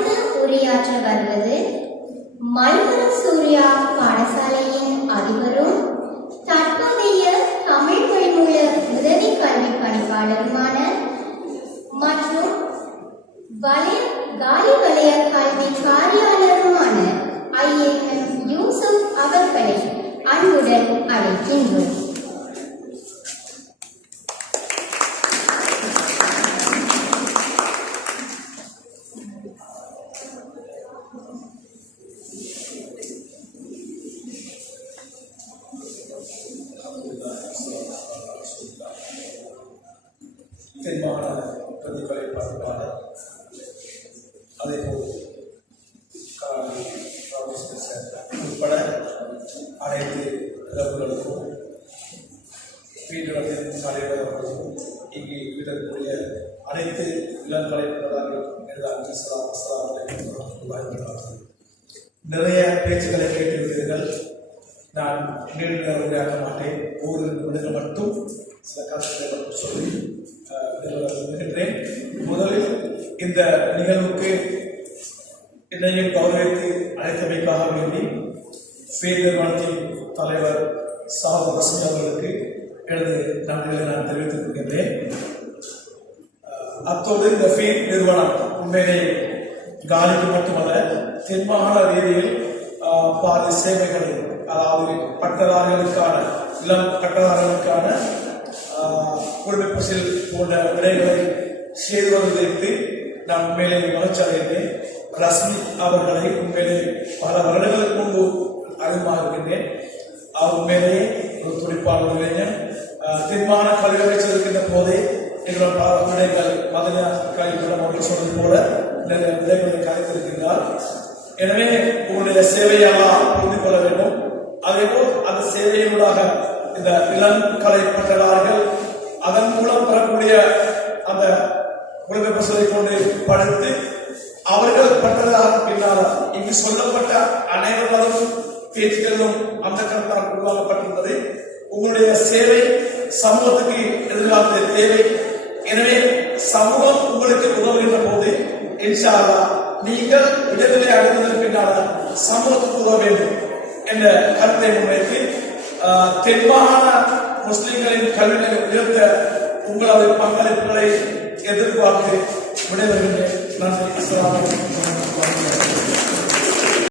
அடுத்து உரையாற்ற வருவது மல்புரம் சூர்யா பாடசாலையின் அதிபரும் தற்போதைய தமிழ் வழிமுள்ள உதவி கல்வி பணிப்பாளருமான மற்றும் காலி வலய கல்வி காரியாளருமான IAM யூசுப் அவர்களை அன்புடன் அழைக்கின்றோம். தென்மாகாண பிரதிபலை பணிப்பாளர், அதேபோல் உட்பட அனைத்து இழப்புகளுக்கும் வீடுகளின் தலைவர் அவர்களுக்கும் இங்கு விடக்கூடிய அனைத்து இளங்கலை நிறைய பேச்சுக்களை கேட்டிருக்கிறீர்கள். நான் நீண்ட உரையாற்ற மாட்டேன். ஒவ்வொரு நிமிடங்கள் மட்டும் சில கருத்துக்களை சொல்லி வருகின்றேன். முதலில் இந்த நிகழ்வுக்கு என்னையும் கௌரவித்து அழைத்தமைக்காக வேண்டி ஃபீல்ட் நிறுவனத்தின் தலைவர் சாஹிப் ரஸ்மி அவர்களுக்கு எனது நன்றிகளை நான் தெரிவித்துக் கொள்கின்றேன். அத்தோடு இந்த ஃபீல்ட் நிறுவனம் உண்மையிலே காலிக்கு மட்டுமல்ல, தென்மாகாண ரீதியில் பாதி சேவைகளை, அதாவது பட்டதாரிகளுக்கான இளம் பட்டதாரிகளுக்கான குடிமைப்பசில் போன்ற விடைகளை செய்வது குறித்து நான் உண்மையிலே மகிழ்ச்சி அடைகின்றேன். ரஸ்மி அவர்களை உண்மையிலே பல வருடங்களுக்கு முன்பு அறிமுகமாக இருக்கின்றேன். அவர் உண்மையிலேயே ஒரு துடிப்பாளர் இளைஞர். தென்மான கல்வி அமைச்சிருக்கின்ற போதே எங்களோட பல விடைகள் மதன கல்வியிடம் அவர்கள் சொன்னது போல விடைகளை கலைத்திருக்கின்றார். எனவே உங்களுடைய சேவையெல்லாம் புரிந்து கொள்ள வேண்டும். அதேபோல் அந்த சேவையினூடாக இந்த இளம் கலை பட்டதாரிகள் அதன் மூலம் பெறக்கூடிய அந்த குழந்தை பசுவை கொண்டு படித்து அவர்கள் பட்டதாக பின்னால் இங்கு சொல்லப்பட்ட அனைவரும் பேச்சுக்களும் அந்த கருத்தால் உருவாக்கப்பட்டிருந்தது. உங்களுடைய சேவை சமூகத்துக்கு எதிர்காலத்தில் தேவை. எனவே சமூகம் உங்களுக்கு உதவுகின்ற போது இன்ஷா அல்லாஹ் நீங்கள் விடுதலை அடைந்ததற்கு பின்னால் சமூகத்துக்கு உதவ வேண்டும் என்ற கருத்தை முன்வைத்து தென்மாகாண முஸ்லிம்களின் கல்வியை உயர்த்த உங்களது பங்களிப்புகளை எதிர்பார்த்து விடைபெறுகின்றேன். நன்றி.